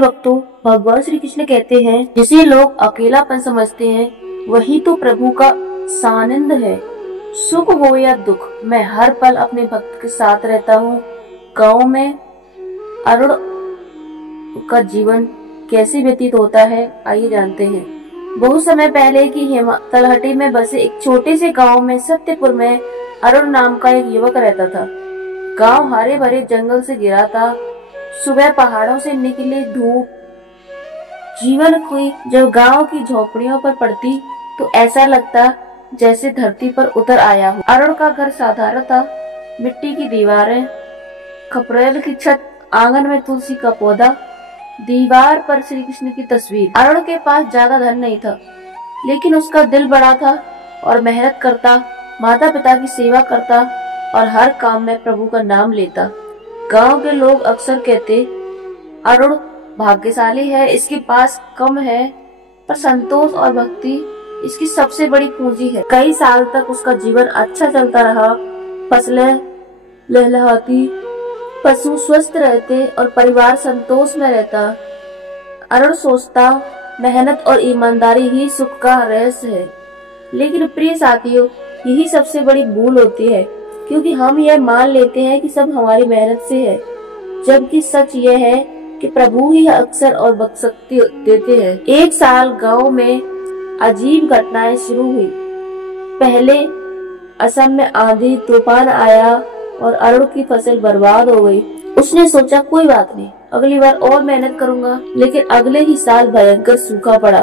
भक्तों, भगवान श्री कृष्ण कहते हैं, जिसे लोग अकेलापन समझते हैं वही तो प्रभु का सानिध्य है। सुख हो या दुख, मैं हर पल अपने भक्त के साथ रहता हूँ। गाँव में अरुण का जीवन कैसे व्यतीत होता है, आइए जानते हैं। बहुत समय पहले की तलहटी में बसे एक छोटे से गांव में सत्यपुर में अरुण नाम का एक युवक रहता था। गांव हरे भरे जंगल से घिरा था। सुबह पहाड़ों से निकले धूप जीवन की जब गांव की झोपड़ियों पर पड़ती तो ऐसा लगता जैसे धरती पर उतर आया हो। अरुण का घर साधारण था। मिट्टी की दीवारें, खपरेल की छत, आंगन में तुलसी का पौधा, दीवार पर श्री कृष्ण की तस्वीर। अरुण के पास ज्यादा धन नहीं था, लेकिन उसका दिल बड़ा था और मेहनत करता, माता पिता की सेवा करता और हर काम में प्रभु का नाम लेता। गांव के लोग अक्सर कहते, अरुण भाग्यशाली है, इसके पास कम है पर संतोष और भक्ति इसकी सबसे बड़ी पूंजी है। कई साल तक उसका जीवन अच्छा चलता रहा। फसलें लहलहाती, पशु स्वस्थ रहते और परिवार संतोष में रहता। अरुण सोचता, मेहनत और ईमानदारी ही सुख का रहस्य है। लेकिन प्रिय साथियों, यही सबसे बड़ी भूल होती है, क्योंकि हम यह मान लेते हैं कि सब हमारी मेहनत से है, जबकि सच यह है कि प्रभु ही अक्सर और बख्शक्ति देते हैं। एक साल गांव में अजीब घटनाएं शुरू हुई। पहले असम में आंधी तूफान आया और अरुण की फसल बर्बाद हो गई। उसने सोचा कोई बात नहीं, अगली बार और मेहनत करूंगा। लेकिन अगले ही साल भयंकर सूखा पड़ा।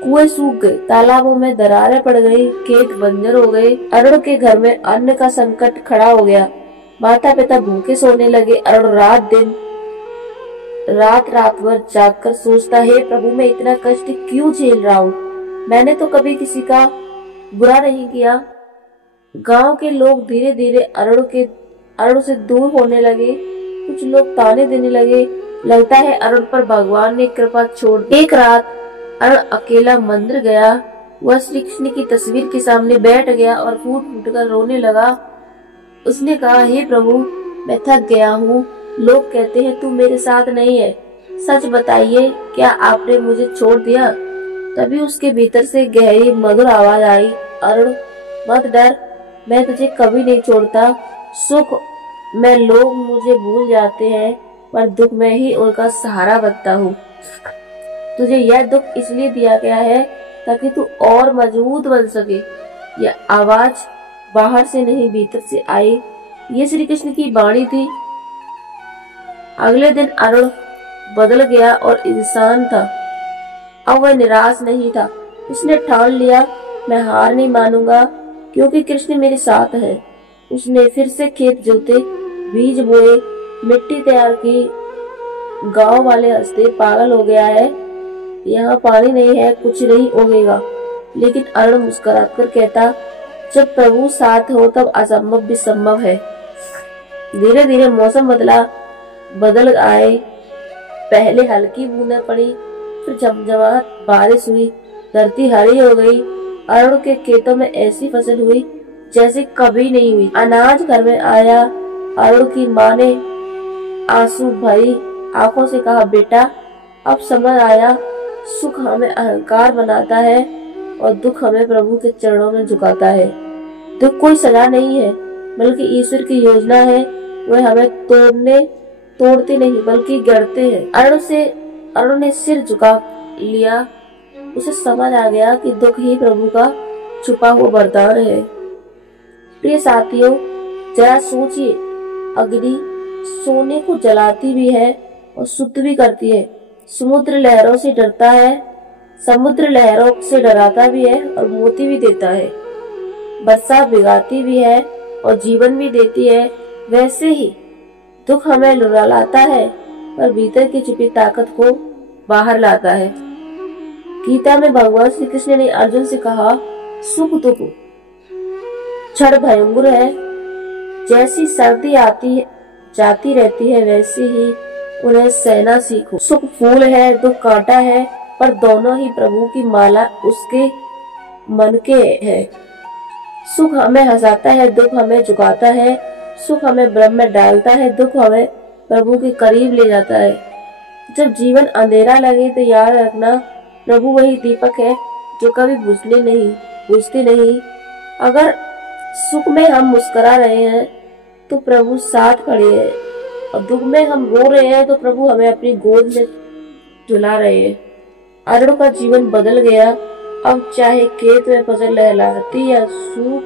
कुएं सूख गए, तालाबों में दरारें पड़ गई, खेत बंजर हो गए। अरुण के घर में अन्न का संकट खड़ा हो गया। माता पिता भूखे सोने लगे। अरुण रात भर जागकर सोचता, हे प्रभु, मैं इतना कष्ट क्यों झेल रहा हूँ? मैंने तो कभी किसी का बुरा नहीं किया। गांव के लोग धीरे धीरे अरुण से दूर होने लगे। कुछ लोग ताने देने लगे। लगता है अरुण पर भगवान ने कृपा छोड़ दी। एक रात अरुण अकेला मंदिर गया। वह श्री कृष्ण की तस्वीर के सामने बैठ गया और फूट फूट कर रोने लगा। उसने कहा, हे प्रभु, मैं थक गया हूँ। लोग कहते हैं तू मेरे साथ नहीं है। सच बताइए, क्या आपने मुझे छोड़ दिया? तभी उसके भीतर से गहरी मधुर आवाज आई, अरुण मत डर, मैं तुझे कभी नहीं छोड़ता। सुख में लोग मुझे भूल जाते हैं, पर दुख में ही उनका सहारा बनता हूँ। तुझे यह दुख इसलिए दिया गया है ताकि तू और मजबूत बन सके। यह आवाज बाहर से नहीं, भीतर से आई। ये श्री कृष्ण की वाणी थी। अगले दिन अरुण बदल गया और इंसान था। अब वह निराश नहीं था। उसने ठान लिया, मैं हार नहीं मानूंगा, क्योंकि कृष्ण मेरे साथ है। उसने फिर से खेत जोते, बीज बोए, मिट्टी तैयार की। गांव वाले हंसते, पागल हो गया है, यहाँ पानी नहीं है, कुछ नहीं उगेगा। लेकिन अरुण मुस्कुराकर कहता, जब प्रभु साथ हो तब असंभव भी संभव है। धीरे धीरे मौसम बदल आए। पहले हल्की बूंदें पड़ी, फिर झमझमाहट बारिश हुई। धरती हरी हो गई। अरुण के खेतों में ऐसी फसल हुई जैसे कभी नहीं हुई। अनाज घर में आया। अरुण की माँ ने आंसू भरी आंखों से कहा, बेटा, अब समझ आया, सुख हमें अहंकार बनाता है और दुख हमें प्रभु के चरणों में झुकाता है। दुख कोई सजा नहीं है, बल्कि ईश्वर की योजना है। वह हमें तोड़ते नहीं बल्कि गढ़ते हैं। अरुण ने सिर झुका लिया। उसे समझ आ गया कि दुख ही प्रभु का छुपा हुआ वरदान है। प्रिय साथियों, जरा सोचिए, अग्नि सोने को जलाती भी है और शुद्ध भी करती है। समुद्र लहरों से डरता है, समुद्र लहरों से डराता भी है और मोती भी देता है। वर्षा भिगाती भी है और जीवन भी देती है। वैसे ही दुख हमें रुलाता है, पर भीतर की छुपी ताकत को बाहर लाता है। गीता में भगवान श्री कृष्ण ने अर्जुन से कहा, सुख दुख क्षण भयंकर है। जैसी सर्दी जाती रहती है, वैसे ही उन्हें सहना सीखो। सुख फूल है, दुख कांटा है, पर दोनों ही प्रभु की माला उसके मन के है। सुख हमें हंसाता है, दुख हमें झुकाता है। सुख हमें ब्रह्म में डालता है, दुख हमें प्रभु के करीब ले जाता है। जब जीवन अंधेरा लगे तो याद रखना, प्रभु वही दीपक है जो कभी बुझते नहीं। अगर सुख में हम मुस्कुरा रहे हैं तो प्रभु साथ खड़े हैं, और दुख में हम रो रहे हैं तो प्रभु हमें अपनी गोद में झुला रहे हैं। अरुण का जीवन बदल गया। अब चाहे खेत में फसल लहलहाती या सूख